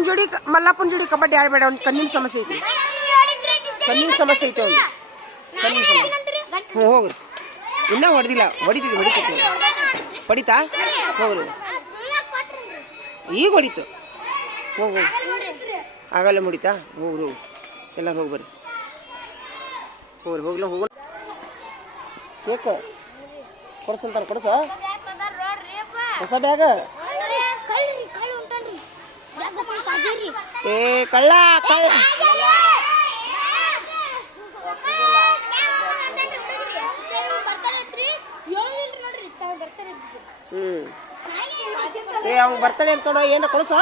ಅವನ ಜೋಡಿ ಮಲ್ಲಪ್ಪನ ಜೋಡಿ ಕಬಡ್ಡಿ ಆಡಬೇಡ. ಅವ್ನ ಕಣ್ಣಿನ ಸಮಸ್ಯೆ ಐತಿ. ಕಣ್ಣಿನ ಸಮಸ್ಯೆ ಐತಿ ಅವ್ನಿಗೆ. ಕಣ್ಣಿನ ಸಮಸ್ಯೆ. ಹ್ಞೂ ಹೋಗ್ರಿ. ಇನ್ನೂ ಹೊಡೆದಿಲ್ಲ. ಹೊಡಿತೈತಿ. ಹೊಡಿತಾ ಹೋಗ್ರಿ. ಈಗ ಹೊಡಿತು. ಹೋಗು ಆಗಲ್ಲ ಮುಡಿತಾ. ಹೋಗ್ರಿ ಎಲ್ಲರೂ ಹೋಗಿ ಬರ್ರಿ. ಹೋಗ್ಲ ಹೋಗಲ್ಲ. ಕೇಕ್ ಕೊಡ್ಸಂತಾರ. ಕೊಡ್ಸ ಹೊಸ ಬ್ಯಾಗ. ಏ ಕಳ್ಳ ಏ ಅವ್ನು ಬರ್ತಾನೆ ಅಂತ ನೋಡೋ. ಏನ ಕೊಡ್ಸ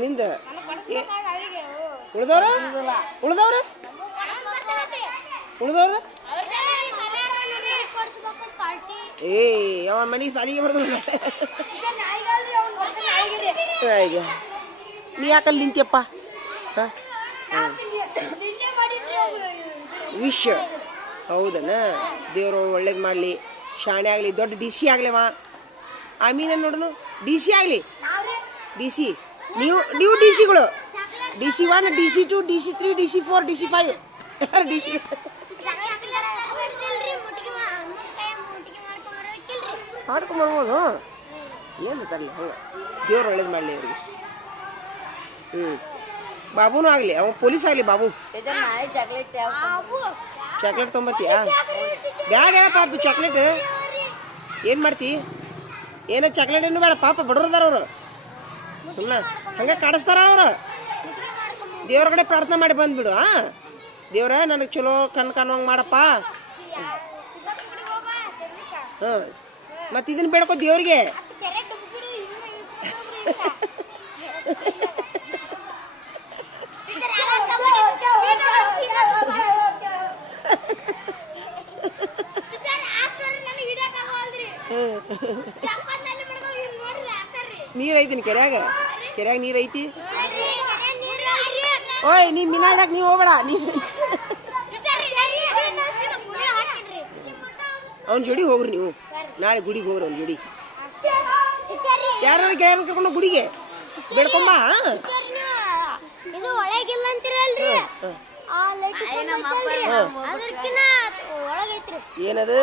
ನಿಂದ. ಉಳ್ದವ್ರ ಏ ಅವ ಮನೆಗೆ ಸಾಲಿಗೆ ಬರ್ದಲ್ಲ. ನೀ ಯಾಕಲ್ಲಿ ನಿಂತಿಯಪ್ಪ? ವಿಶ್ ಹೌದನ. ದೇವರು ಒಳ್ಳೇದು ಮಾಡಲಿ, ಶಾಣೆ ಆಗಲಿ, ದೊಡ್ಡ ಡಿ ಸಿ ಆಗ್ಲಿವ. ಆಮೀನ ನೋಡೋಣ. ಡಿ ಸಿ ಆಗಲಿ. ನೀವು D ಸಿಗಳು. DC 1, DC 2, DC 3, DC 4, DC 5. DC ಮಾಡ್ಕೊಂಬರ್ಬೋದು. ಏನು ತರಲಿ ಹಂಗೆ. ದೇವ್ರು ಒಳ್ಳೇದು ಮಾಡಲಿ ಅವ್ರಿಗೆ. ಬಾಬುನೂ ಆಗಲಿ, ಅವ ಪೊಲೀಸ್ ಆಗಲಿ. ಬಾಬು ಚಾಕ್ಲೇಟ್ ತೊಗೊಂಬತ್ತೀಯಾ? ಬ್ಯಾಡ ಹೇಳ ಪಾಪ. ಚಾಕ್ಲೇಟ್ ಏನು ಮಾಡ್ತಿ? ಏನೋ ಚಾಕ್ಲೇಟ್ ಏನು ಬೇಡ ಪಾಪ. ಬಡವ್ರದಾರ ಅವರು. ಸುಮ್ಮನೆ ಹಂಗೆ ಕಾಡಿಸ್ತಾರ ಅವರು. ದೇವ್ರ ಕಡೆ ಪ್ರಾರ್ಥನೆ ಮಾಡಿ ಬಂದ್ಬಿಡು. ದೇವ್ರ ನನಗೆ ಚಲೋ ಕಾಣುವಂಗೆ ಮಾಡಪ್ಪ. ಹಾಂ ಮತ್ತು ಇದನ್ನು ಬೇಡ್ಕೋ ದೇವ್ರಿಗೆ. ನೀರೈತಿನಿ ಕೆರ್ಯಾಗ ನೀರೈತಿ. ಓಯ್ ನೀ ಮೀನಾ ಹಿಡಕ್ ನೀವು ಹೋಗ್ಬೇಡ. ಅವ್ನ ಜೋಡಿ ಹೋಗ್ರಿ ನೀವು. ನಾಳೆ ಗುಡಿಗೆ ಹೋಗ್ರಿ ಅವ್ನ ಜೋಡಿ. ಯಾರು ಗೆಳೆಯರ ಕರ್ಕೊಂಡು ಗುಡಿಗೆ ಬೇಡ್ಕೊಂಬ. ಏನದು?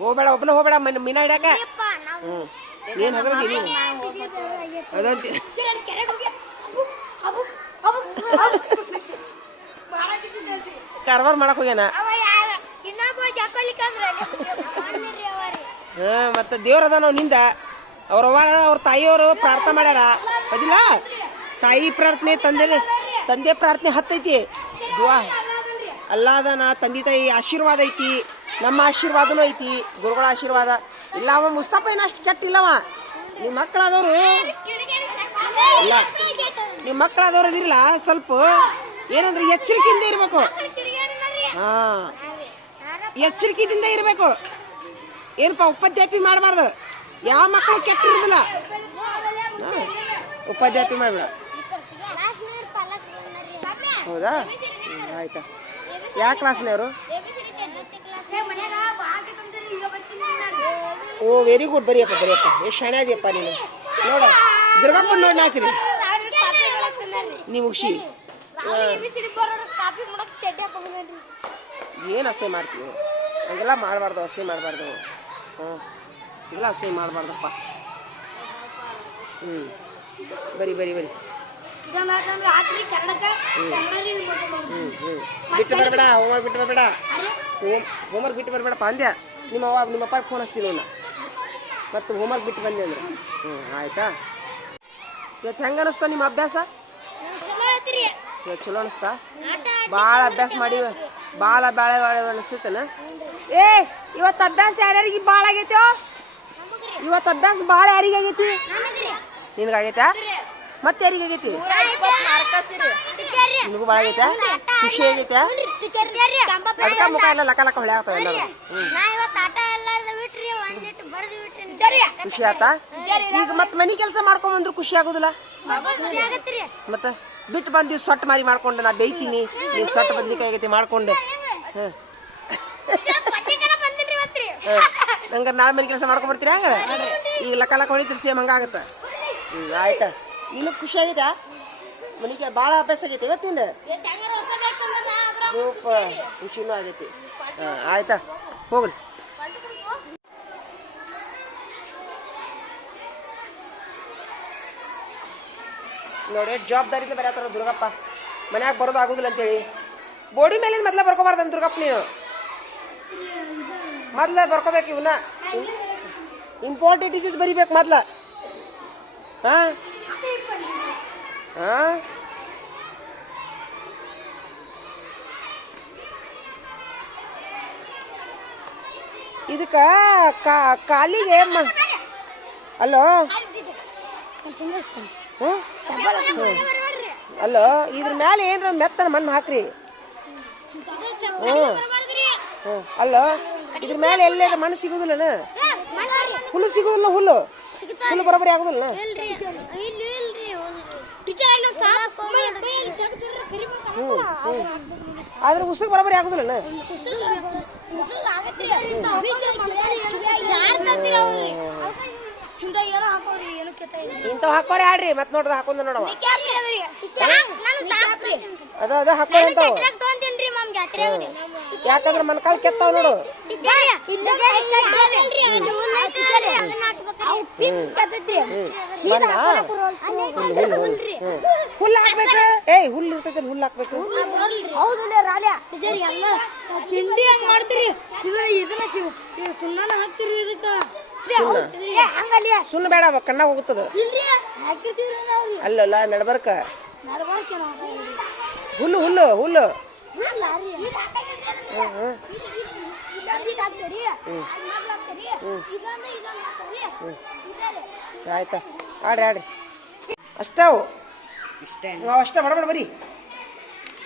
ಹೋಗ್ಬೇಡ, ಒಬ್ಬನ ಹೋಗ್ಬೇಡ ಮೀನಾ ಹಿಡಕ. ಏನ್ ಹಗರದಿ ನೀನು? ಅದಂತ ಕಾರ್ಬಾರ್ ಮಾಡಕ್ ಹೋಗ್ಯಾನ. ಮತ್ತೆ ದೇವ್ರ ಅದ ನಾವು ನಿಂದ. ಅವ್ರ ತಾಯಿಯವರು ಪ್ರಾರ್ಥನೆ ಮಾಡ್ಯಾರ. ಅದಿಲ್ಲ ತಾಯಿ ಪ್ರಾರ್ಥನೆ, ತಂದೆ ಪ್ರಾರ್ಥನೆ ಹತ್ತೈತಿ. ದುವಾ ಅಲ್ಲ ಅದಾನ. ತಂದೆ ತಾಯಿ ಆಶೀರ್ವಾದ ಐತಿ. ನಮ್ಮ ಆಶೀರ್ವಾದನೂ ಐತಿ. ಗುರುಗಳ ಆಶೀರ್ವಾದ ಇಲ್ಲ. ಅವ ಮುಸ್ತಫಾ ಏನು ಅಷ್ಟು ಕೆಟ್ಟಿಲ್ಲವ. ನಿಮ್ಮ ಮಕ್ಕಳಾದವರು ಇಲ್ಲ. ನಿಮ್ಮ ಮಕ್ಕಳಾದವ್ರು ಅದಿರಲ್ಲ, ಸ್ವಲ್ಪ ಏನಂದ್ರೆ ಎಚ್ಚರಿಕೆಯಿಂದ ಇರಬೇಕು. ಎಚ್ಚರಿಕೆಯಿಂದ ಇರಬೇಕು. ಏನಪ್ಪ ಉಪದ್ಯಾಪಿ ಮಾಡಬಾರ್ದು. ಯಾವ ಮಕ್ಕಳು ಕೆಟ್ಟಿರೋದಿಲ್ಲ. ಉಪದ್ಯಾಪಿ ಮಾಡ್ಬೇಡ. ಹೌದಾ? ಆಯ್ತಾ? ಯಾವ ಕ್ಲಾಸ್ನವರು? ಓ ವೆರಿ ಗುಡ್. ಬರಿಯಪ್ಪ ಎಷ್ಟು ಶಾಣೆ ಅದೆಯಪ್ಪ ನೀನು. ನೋಡ ದುರ್ಗಪ್ಪ ನೋಡಿ ನಾಚ್ರಿ. ನೀ ಮುಗಿಸಿ ಏನು ಅಸಹ್ಯ ಮಾಡ್ತೀವಿ? ಹಂಗೆಲ್ಲ ಮಾಡಬಾರ್ದು. ಅಸಹ್ಯ ಮಾಡಬಾರ್ದು. ಇಲ್ಲ ಅಸಹ್ಯ ಮಾಡಬಾರ್ದಪ್ಪ. ಬರಿ ಬಿಟ್ಟು ಬರಬೇಡ. ಹೋಮ್ವರ್ಕ್ ಬಿಟ್ಟು ಬರಬೇಡ. ಹೋಮ್ವರ್ಕ್ ಬಿಟ್ಟು ಬರಬೇಡಪ್ಪ ಅಂದೆ. ನಿಮ್ಮಪ್ಪ ಫೋನ್ ಹಚ್ತೀನಿ ನೋಡ. ಮತ್ತು ಹೋಮ್ವರ್ಕ್ ಬಿಟ್ಟು ಬಂದೆ ಅಂದ್ರೆ ಆಯ್ತಾ? ಇವತ್ತು ಹೆಂಗೆ ಅನಿಸ್ತಾ ನಿಮ್ಮ ಅಭ್ಯಾಸ? ಇವತ್ತು ಚಲೋ ಅನಿಸ್ತಾ? ಭಾಳ ಅಭ್ಯಾಸ ಮಾಡಿವ. ಭಾಳ ಅನಿಸ್ತೇನ? ಏ ಇವತ್ತು ಅಭ್ಯಾಸ ಯಾರ್ಯಾರಿಗೆ ಭಾಳ ಆಗೈತೋ? ಇವತ್ತು ಅಭ್ಯಾಸ ಭಾಳ ಯಾರಿಗೆ ಆಗೈತಿ? ನಿನಗಾಗೈತಾ? ಮತ್ತೆ ಯಾರಿಗೆ ಆಗೈತಿ? ನಿನಗೂ ಭಾಳ ಆಗೈತಾ? ಖುಷಿ ಆಗೈತಾ? ಅದಕ್ಕೆ ಮುಖ ಎಲ್ಲ ಲಕ ಹೊಳೆ ಆಗ್ತಾವ ಎಲ್ಲರೂ. ಖುಷಿ ಆತಾ? ಈಗ ಮತ್ತೆ ಮನೆ ಕೆಲಸ ಮಾಡ್ಕೊಂಡ್ಬಂದ್ರು ಖುಷಿ ಆಗೋದಿಲ್ಲ? ಮತ್ತೆ ಬಿಟ್ಟು ಬಂದು ಸೊಟ್ಟು ಮಾರಿ ಮಾಡ್ಕೊಂಡು ನಾ ಬೇಯ್ತೀನಿ, ನೀವು ಸೊಟ್ಟು ಬದ್ಲಿಕಾಯಿ ಆಗೈತಿ ಮಾಡ್ಕೊಂಡೆ. ನಂಗೆ ನಾಳೆ ಮನೆ ಕೆಲಸ ಮಾಡ್ಕೊಂಡ್ ಬರ್ತೀರಿ ಹಂಗಾರೆ? ಈಗ ಲಕ್ಕ ಹೊಳಿತಿರ್ ಸೇಮ್ ಹಂಗಾಗತ್ತ. ಆಯ್ತಾ ನೀನು ಖುಷಿ ಆಗಿದಾ? ಮನೆಗೆ ಭಾಳ ಅಭ್ಯಾಸ ಆಗೈತಿ ಇವತ್ತಿಂದ. ಸೂಪರ್, ಖುಷಿನೂ ಆಗೈತಿ. ಆಯ್ತಾ ಹೋಗ್ಲಿ. ನೋಡಿ ಜವಾಬ್ದಾರಿಯಿಂದ ಬರತ್ತಾರ ದುರ್ಗಪ್ಪ. ಮನ್ಯಾಗ ಬರೋದು ಆಗೋದಿಲ್ಲ ಅಂತೇಳಿ ಬೋಡಿ ಮೇಲೆ ಮೊದಲೇ ಬರ್ಕೋಬಾರ್ದು ದುರ್ಗಪ್ಪ. ನೀನು ಮೊದಲೇ ಬರ್ಕೋಬೇಕು. ಇವನ್ನ ಇಂಪಾರ್ಟೆಂಟ್ ಇದ್ದಿದ್ದು ಬರಿಬೇಕು ಮೊದ್ಲ. ಹಾಂ ಹಾಂ ಇದಕ್ಕೆ ಕಾಲಿಗೆ ಅಲ್ಲೋ ಹ್ಞೂ ಅಲ್ಲೋ ಇದ್ರ ಮ್ಯಾಲೆ ಏನ್ರ ಮೆತ್ತನ ಮಣ್ಣು ಹಾಕ್ರಿ. ಹ್ಞೂ ಹ್ಞೂ ಅಲ್ಲೋ ಇದ್ರ ಮೇಲೆ ಎಲ್ಲೇ ಮಣ್ಣು ಸಿಗುದಿಲ್ಲನ? ಹುಲ್ಲು ಸಿಗುದಿಲ್ಲ. ಹುಲ್ಲು ಬರೋಬ್ಬರಿ ಆಗುದಿಲ್ಲ. ಆದ್ರೆ ಉಸುಕ್ ಬರೋಬ್ಬರಿ ಆಗುದಿಲ್ಲ. ಇಂಥವ್ ಹಾಕೋರಿ ಆಡ್ರಿ ಮತ್ ನೋಡ್ದ ಹಾಕೊಂಡ ನೋಡವ ಅದ ಹಾಕೋರಿ ಅಂತಾವ. ಯಾಕಂದ್ರ ಮನ್ಕಾಲ್ ಕೆತ್ತಾವ ನೋಡು. ಹುಲ್ಲು ಹಾಕ್ಬೇಕು. ಏಯ್ ಹುಲ್ಲು ಇರ್ತೈತಿ, ಹುಲ್ಲು ಹಾಕ್ಬೇಕು. ತಿಂಡಿ ಹಂಗ ಮಾಡ್ತೀರಿ, ಸುಣ್ಣ ಹಾಕ್ತಿರಿ. ಇದಕ್ಕ ಸುಣ್ಣ ಬೇಡ, ಕಣ್ಣಾಗ ಹೋಗುತ್ತದ. ಅಲ್ಲಲ್ಲ ನಡ್ಬರ್ಕ ಹುಲ್ಲು ಹುಲ್ಲು ಹುಲ್ಲು. ಆಯ್ತಾ ಆಡ್ರಿ ಆಡ್ರಿ ಅಷ್ಟವು ನಾವು ಅಷ್ಟ ಬಡಬಡ ಬರೀ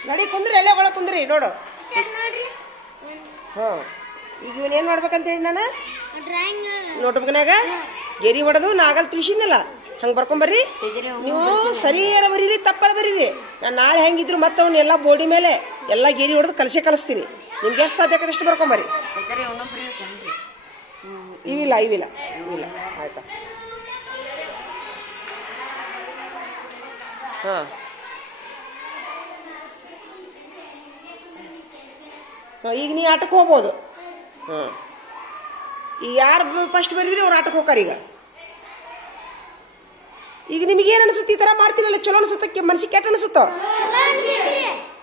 ನಡಿ ಕುಂದ್ರಿ. ಎಲ್ಲೇ ಒಳಗೆ ಕುಂದ್ರಿ ನೋಡು. ಹಾಂ ಈಗ ಇವನ್ ಏನು ಮಾಡ್ಬೇಕಂತ ಹೇಳಿ ನಾನು ನೋಟ್ಬುಕ್ನಾಗ ಗೆರಿ ಹೊಡೆದು ನಾಗಲ್ ತುಳಿಸಿದ್ನಲ್ಲ ಹಂಗೆ ಬರ್ಕೊಂಬರ್ರಿ. ನೀವು ಸರಿಯಾರ ಬರೀರಿ, ತಪ್ಪರ ಬರೀರಿ. ನಾನು ನಾಳೆ ಹೆಂಗಿದ್ರು ಮತ್ತೆ ಅವ್ನ ಎಲ್ಲ ಬೋಡಿ ಮೇಲೆ ಎಲ್ಲ ಗೆರಿ ಹೊಡೆದು ಕಲಿಸ್ತೀನಿ. ನಿಮ್ಗೆ ಎಷ್ಟು ಸಾಧ್ಯ ಆಕದಷ್ಟು ಬರ್ಕೊಂಬರ್ರಿ. ಇವಿಲ್ಲ ಇವಿಲ್ಲ ಇವಿಲ್ಲ ಆಯ್ತಾ? ಹಾಂ ಈಗ ನೀ ಆಟಕ್ಕೆ ಹೋಗ್ಬೋದು. ಹಾಂ ಈಗ ಯಾರು ಫಸ್ಟ್ ಬರೀದ್ರಿ ಅವ್ರು ಆಟಕ್ಕೆ ಹೋಗ್ತಾರೆ. ಈಗ ನಿಮಗೇನು ಅನಿಸುತ್ತೆ? ಈ ಥರ ಮಾಡ್ತೀನಲ್ಲ ಚಲೋ ಅನಿಸುತ್ತೆ? ಮನ್ಸಿಗೆ ಕೆಟ್ಟ ಅನಿಸುತ್ತೋ?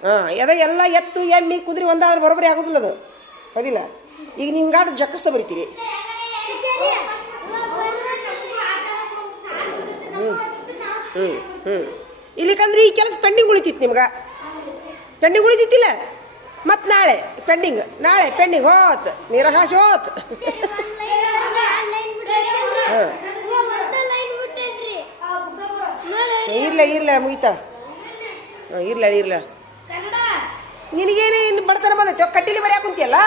ಹಾಂ ಎಲ್ಲ ಎತ್ತು ಎಮ್ಮಿ ಕುದುರೆ ಒಂದಾದ್ರೆ ಬರೋಬ್ಬರಿ ಆಗೋದಿಲ್ಲ ಅದು, ಹೌದಿಲ್ಲ? ಈಗ ನೀವು ಹಿಂಗಾದ್ರೆ ಜಕ್ಕಸ್ತ ಬರಿತೀರಿ. ಇಲ್ಲಿಕಂದ್ರೆ ಈ ಕೆಲಸ ಪೆಂಡಿಂಗ್ ಉಳಿತಿತ್ತು ನಿಮ್ಗೆ. ಪೆಂಡಿಂಗ್ ಉಳಿತಿತ್ತಿಲ್ಲ. ಮತ್ತು ನಾಳೆ ಪೆಂಡಿಂಗ್ ಹೋತ್, ನೀರಾಹಾಸಿ ಹೋತ್. ಹಾಂ ಇರ್ಲ ಮುಗಿತಾ. ಹಾಂ ಇರ್ಲ ನಿನಗೇನು ಇನ್ನು ಬಡತನ ಬಂದೈತೆ? ಕಟ್ಟಿಲಿ ಬರೆಯಾಕ ಕುಂತಿಯಲ್ಲ,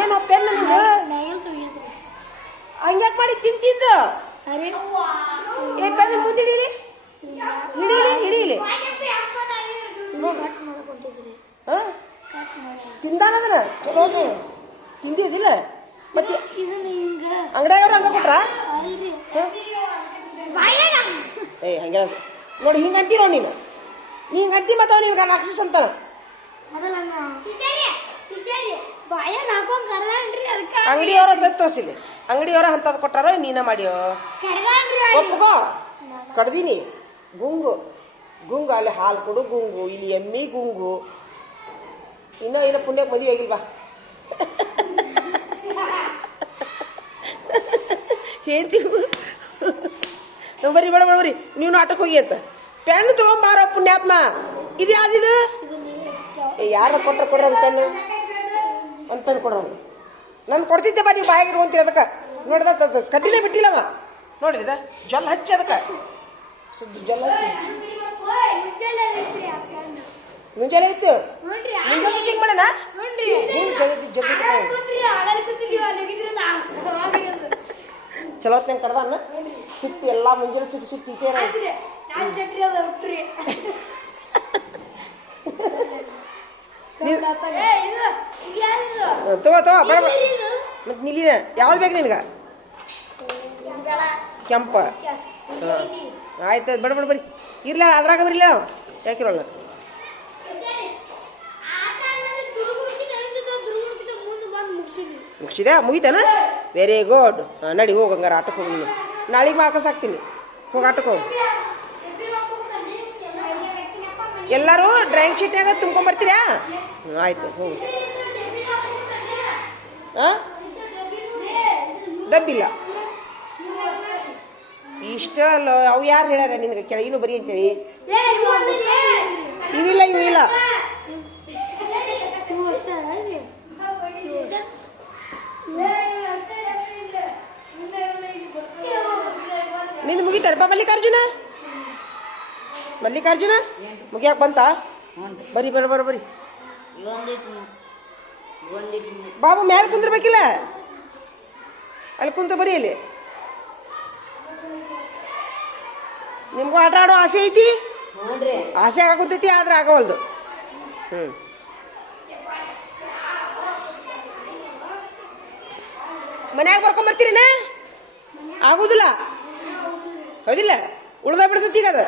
ಏನೋ ಪೆನ್ ನಿಂದು ಹಂಗ್ಯಾಕೆ ಮಾಡಿ ತಿಂದು ಏ ಪೆನ್ ಮುಂದೆ ಹಿಡೀಲಿ. ಹಾಂ ತಿಂದಾನದನ ಚಲೋ ತಿಂದಿದಿಲ್ಲ. ಮತ್ತೆ ಅಂಗಡಿಯವ್ರು ಹಂಗ ಕೊಟ್ರ? ಏ ಹಂಗೆ ನೋಡಿ ಹಿಂಗೆ ಅಂತೀರೋ ನೀನು ಹಿಂಗೆ ಅಂತಿ ಮತ್ತು ಅವ್ನು ನಿನ್ಗೆ ರಾಕ್ಷಸ ಅಂತಾನ. ಅಂಗಡಿಯವ್ರ ತೋರಿಸಿಲ್ಲ, ಅಂಗಡಿಯವ್ರ ಅಂತದ್ ಕೊಟ್ಟಾರ ನೀನ ಮಾಡಿಯೋ? ಒಪ್ಪುಗೋ ಕಡ್ದೀನಿ. ಗುಂಗು ಅಲ್ಲಿ ಹಾಲು ಕೊಡು ಗುಂಗು, ಇಲ್ಲಿ ಎಮ್ಮಿ ಗುಂಗು. ಇನ್ನ ಪುಣ್ಯಕ್ಕೆ ಮದುವೆ ಆಗಿಲ್ವಾ? ಹೇಳ್ತೀವಿ ಬರೀ ಬರೀ ನೀವು ಆಟಕ್ಕೆ ಹೋಗಿ ಅಂತ ಪೆನ್ ತಗೊಂಬಾರ ಪುಣ್ಯಾತ್ಮ. ಇದು ಯಾವ್ದಿದು? ಯಾರ ಕೊಟ್ರ ಒಂದು ಪೆನ್ನು, ಒಂದು ಪೆನ್ ಕೊಡ್ರ. ನಾನು ಕೊಡ್ತಿದ್ದೆ ಬಾ, ನೀವು ಬಾಯಾಗಿರು ಅಂತೀರಿ. ಅದಕ್ಕೆ ನೋಡಿದ ಕಡ್ಡಿನೇ ಬಿಟ್ಟಿಲ್ಲವ. ನೋಡಿದ ಜೊಲ್ಲ ಹಚ್ಚಿ ಅದಕ್ಕೆ ಜೊಲ್ಲ ಹಚ್ಚಿ ಮುಂಜಾನೆ ಇತ್ತು. ಮುಂಜಾನೆ ಹಿಂಗೆ ಮಾಡೋಣ ಚಲೋ ಹೊತ್ನಂಗೆ ಕಡ್ದಾನ ಸಿಟ್ಟು ಎಲ್ಲ ಮುಂಜಾನೆ ಸಿಟ್ಟು ಈಚೇರ ತಗೋ ಬೇಡ ಮತ್ತೆ ನಿಲ್ಲಿನ ಯಾವ್ದು ಬೇಕು ನಿನಗೆ? ಕೆಂಪ ಹಾಂ ಆಯ್ತು ಬಡ ಬಡ ಬರ್ರಿ ಇರ್ಲ ಅದ್ರಾಗ ಬರಿಲ್ಲ ಯಾಕಿರೋಲ್ಲ ಮುಗಿಸಿದೆ ಮುಗಿತಾನ ವೆರಿ ಗುಡ್ ಹಾಂ ನಡಿ ಹೋಗಿ ಹಂಗಾರೆ ಆಟಕ್ಕೆ ಹೋಗಿ ನೀನು ನಾಳೆಗೆ ಮಾರ್ಕಸ್ ಹಾಕ್ತೀನಿ ಹೋಗಿ ಆಟಕ್ಕೆ ಹೋಗಿ ಎಲ್ಲರೂ ಡ್ರಾಯಿಂಗ್ ಶೀಟ್ನಾಗ ತುಂಬ್ಕೊಂಬರ್ತೀರಾ ಆಯ್ತು ಹೋಗಿ ಹಾಂ ಡಬ್ಬಿಲ್ಲ ಇಷ್ಟ ಅಲ್ಲ ಅವು ಯಾರು ಹೇಳ್ಯಾರ ನಿನಗೆ ಕೆಳಗಿನೂ ಬರಿ ಅಂತೇಳಿ ಇವಿಲ್ಲ ಇವಿಲ್ಲ ನಿಂದು ಮುಗಿತಾರಪ್ಪ ಮಲ್ಲಿಕಾರ್ಜುನ ಮುಗಿಯಾಕ ಬಂತ ಬರಿ ಬರಿ ಬಾಬು ಮ್ಯಾಲೆ ಕುಂದ್ರಬೇಕಿಲ್ಲ ಅಲ್ಲಿ ಕುಂತ ಬರೀ ಅಲ್ಲಿ ನಿಮ್ಗೂ ಆಟ ಆಡೋ ಆಸೆ ಐತಿ ಆಸೆ ಆಗುತ್ತೈತಿ ಆದ್ರೆ ಆಗವಲ್ದು ಮನ್ಯಾಗ ಬರ್ಕೊಂಬರ್ತೀರಿನ ಆಗುದಿಲ್ಲ ಹೌದಿಲ್ಲ ಉಳ್ದ ಬಿಡ್ತೈತಿ ಈಗ ಅದು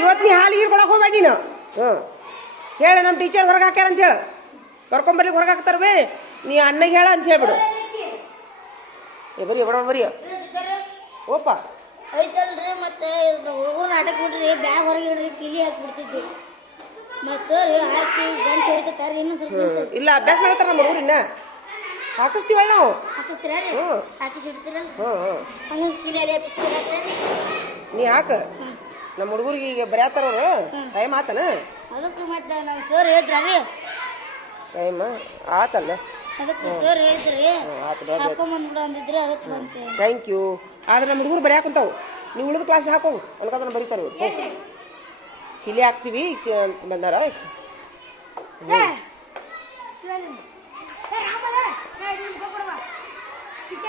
ಇವತ್ತು ನೀ ಹಾಲು ಗೀರು ಕೊಡಕ್ಕೆ ಹೋಗ್ಬೇಡ ನೀನು ಹೇಳ ನಮ್ಮ ಟೀಚರ್ ಹೊರಗೆ ಹಾಕ್ಯಾರ ಅಂತ ಹೇಳು ಬರ್ಕೊಂಬರ್ಲಿ ಹೊರಗೆ ಹಾಕ್ತಾರ ಬೇ ನೀ ಅಣ್ಣಗೆ ಹೇಳ ಅಂತ ಹೇಳ್ಬಿಡು ಬರೀ ಬರೀ ಓಪ ಐತಲ್ರಿ ಮತ್ತೆ ಹುಡುಗರು ನಾಟಕ ಬಿಡ್ರಿ ಬ್ಯಾಗ್ ಹೊರಗೆ ಇಡ್ರಿ ಕಿಲಿ ಹಾಕ್ಬಿಡ್ತಿದ್ವಿ ಮತ್ತೆ ಸರ್ ಹಾಕಿ ಗಂಟು ಹೊಡಿತಾರೆ ಇನ್ನೊಂದು ಸ್ವಲ್ಪ ಇಲ್ಲ ಅಭ್ಯಾಸ ಮಾಡ್ತಾರ ನಮ್ಮ ಹುಡುಗರು ಇನ್ನ ಹಾಕಿಸ್ತೀವಲ್ಲ ನಾವು ಹಾಕಿಸ್ತೀರಾ ರೀ ಹಾಕಿಸಿಡ್ತೀರಲ್ಲ ಹ್ಞೂ ಕಿಲಿ ಅಡಿ ಹಾಕಿಸ್ತೀರಾ ನೀ ಹಾಕ ನಮ್ಮ ಹುಡುಗರಿಗೆ ಈಗ ಬರೆಯತ್ತಾರವ್ರು ಟೈಮ್ ಆತನ ಅದಕ್ಕೆ ಮತ್ತೆ ನಮ್ಮ ಸರ್ ಹೇಳಿದ್ರಿ ಟೈಮ್ ಆತಲ್ಲ ಅದಕ್ಕೆ ಸರ್ ಹೇಳಿದ್ರಿ ಹಾಕೊಂಬಂದ್ಬಿಡ ಅಂದಿದ್ರಿ ಅದಕ್ಕೆ ಬಂತೆ ಥ್ಯಾಂಕ್ ಯು ಆದ್ರೆ ನಮ್ಮ ಹುಡುಗರು ಬರೆಯಾಕಂತಾವು ನೀವು ಉಳಿದ ಕ್ಲಾಸ್ ಹಾಕೋವು ಅನ್ಕೋದನ್ನ ಬರೀತಾರೆ ಇವ್ರು ಕಿಲಿ ಹಾಕ್ತೀವಿ ಅಂತ ಬಂದಾರ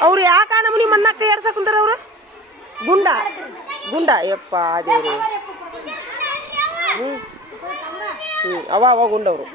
ಅವ್ರು ಯಾಕ ನಮ್ಮನಿ ಮನ್ನಕ್ಕ ಏರ್ಸಕ್ ಕುಂತಾರ ಅವ್ರು ಗುಂಡ ಯಪ್ಪ ದೇವ್ರಿ ಅವ ಗುಂಡವ್ರು